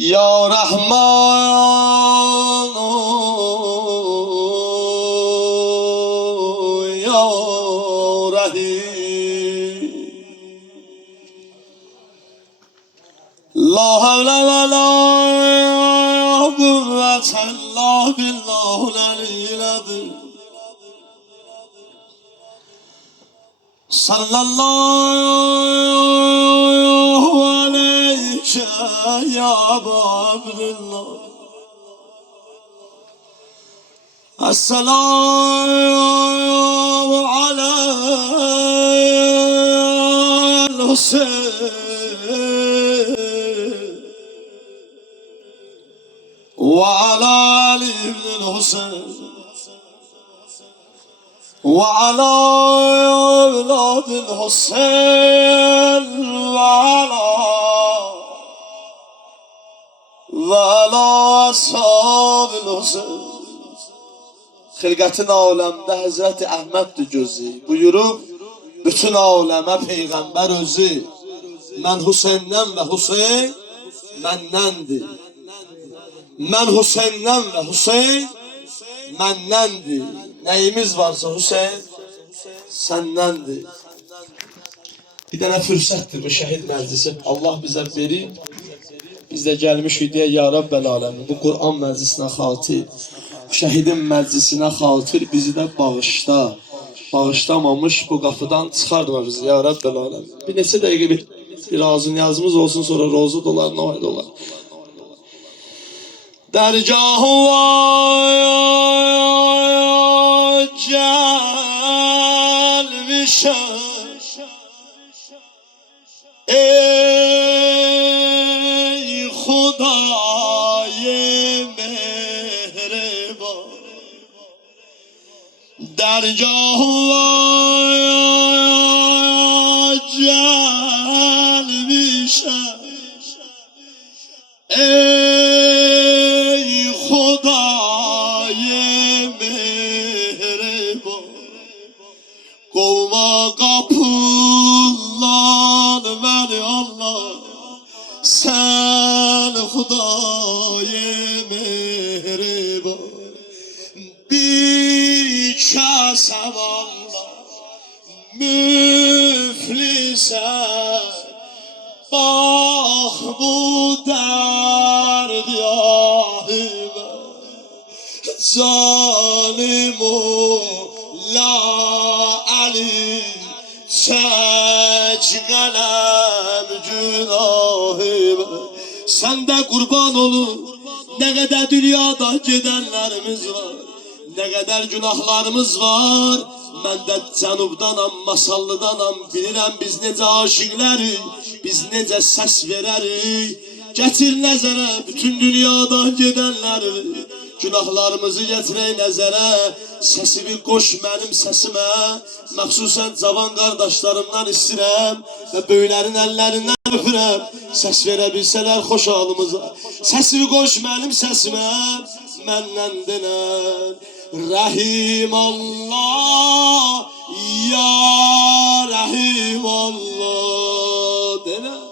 Ya Rahman, Ya Rahim. La havle ve la kuvvete illa billahil aliyyil azim. Sallallahu aleyke ya Ebu Abdillah. Esselamu aleyhi Hüseyin ve ala Ali ibn Hüseyin ve ala evladil Hüseyin ve ala ashabil Hüseyin. Xilqətin aləmdə Həzrəti Əhməddir gözü. Buyurub, bütün aləmə Peyğəmbər özü. Mən Hüseyndən və Hüseyin məndəndir. Mən Hüseyndən və Hüseyin məndəndir. Nəyimiz varsa Hüseyin səndəndir. Bir dənə fürsətdir bu şəhid məclisi. Allah bizə verib, biz də gəlmişik deyə ya Rabbel aləmin. Bu Qur'an məclisinə xatir, şəhidin məclisinə xatir bizi də bağışla. Bağışlamamış bu qapıdan çıxartma bizi ya Rabbel aləmin. Bir neçə dəqiqə bir ağzın yazımız olsun, sonra rozu dolar, noy dolar. Dərgahı var gəlmişəm, ey Xudayı mehriban. Dərgahı var gəlmişəm, ey Xudayı mehriban. Qovma qapılan məni Allah, sən Xudayı mehriban. Bir kəsəm Allah müflisən, bax bu dərd yahimə, zalimu la Ali, çək qələm günahimə. Sən də qurban olur, nə qədər dünyada gedənlərimiz var, nə qədər günahlarımız var. Mən də cənubdanam, masallıdanam, bilirəm biz necə aşiqlərik, biz necə səs verərik. Gətir nəzərə bütün dünyada gedənləri, günahlarımızı gətirək nəzərə. Səsimi qoş mənim səsimə, məxsusən cavan qardaşlarımdan istəyirəm və böyüklərin əllərindən öpürəm. Səs verə bilsələr xoş halımıza, səsimi qoş mənim səsimə, məndən denən Rahim Allah, ya Rahim Allah, denən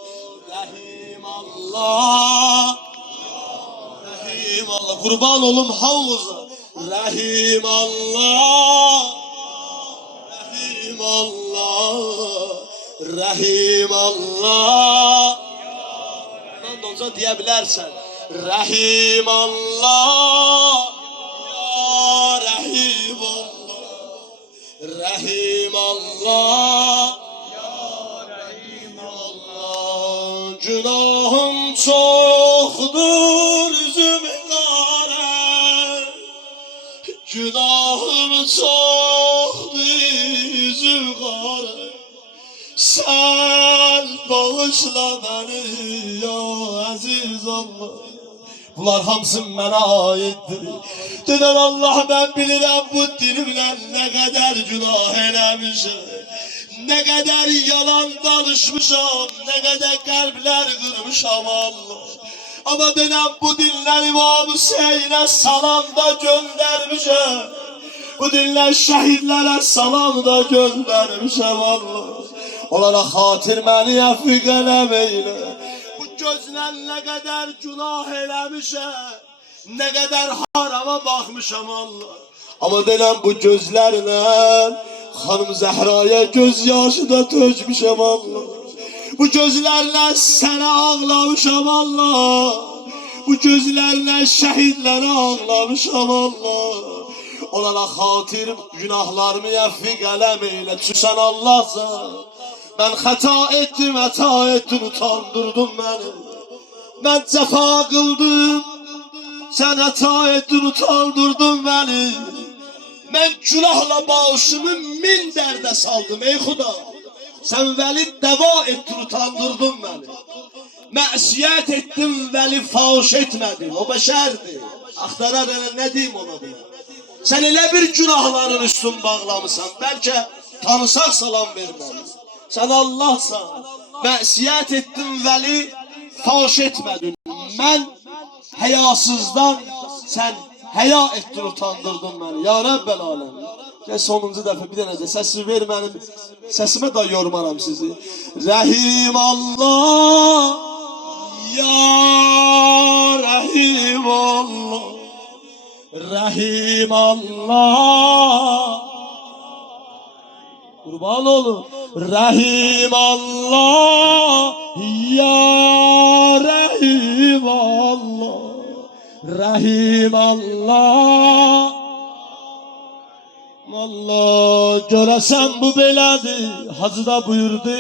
Rahim Allah, Rahim Allah. Qurban olum hamımıza. Rahim Allah, Rahim Allah, Rahim Allah. Bundan da olsa deyə bilərsən. Rahim Allah, ya Rahim Allah, Rahim Allah, ya Rahim Allah. Günahım çoxdur zümrələr, günahım çoxdur zülqarə. Sən bağışla məni ya əziz Allah. Bunlar hamısı mənə aiddir. Dedən Allah, mən bilirəm bu dilimlə nə qədər günah eləmişəm, nə qədər yalan danışmışam, nə qədər qəlblər qırmışam Allah. Ama denen bu dinler İmam Hüseyin'e salam da göndermişem. Bu dinler şehidlere salam da göndermişem Allah. Onlara hatir beni əfvi qələm eyle. Bu gözlə nə qədər günah eləmişəm, nə qədər harama baxmışam Allah. Amma denəm bu gözlərlə Xanım Zəhraya göz yaşı da tökmüşəm Allah. Bu gözlərlə sənə ağlamışam Allah. Bu gözlərlə şəhidlərə ağlamışam Allah. Onlara xatir günahlarımı yəffi qələm eylə. Çünki sən Allahsan. Mən xəta etdim, utandırdın məni. Mən cəfa qıldım, sən hata etdin, utandırdın məni. Mən günahla başımı min dərdə saldım ey Xuda. Sən vəli dəva etdin, utandırdın məni. Məsiyyət etdim, vəli faş etmədin. O bəşərdir. Axtarar nə deyim ona buna. Sən elə bir günahların üstün bağlamısan. Bəlkə tanısaq salam verməli. Sən Allahsan. Məsiyyət etdin, vəli faş etmədin. Mən həyasızdan sən həya etdin, utandırdın məni. Ya Rəbbəl aləm. Gəl sonuncu dəfə bir dənə də səsi ver mənim. Səsimə də yormaram sizi. Rəhim Allah, ya Rəhim Allah, Rəhim Allah. Qurban olun. Rəhim Allah, ya Rəhim Allah, Rəhim Allah. Allah görəsən bu belədir. Hacı da buyurdu,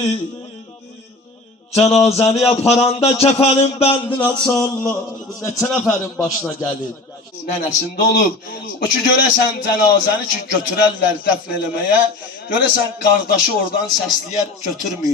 cənazəni yaparanda kəfənin bəndini açarlar. Bu neçə nəfərin başına gəlir? Nənəsində olub. O ki görəsən cənazəni ki götürərlər dəfn eləməyə, görəsən qardaşı oradan səsləyər, götürməyir.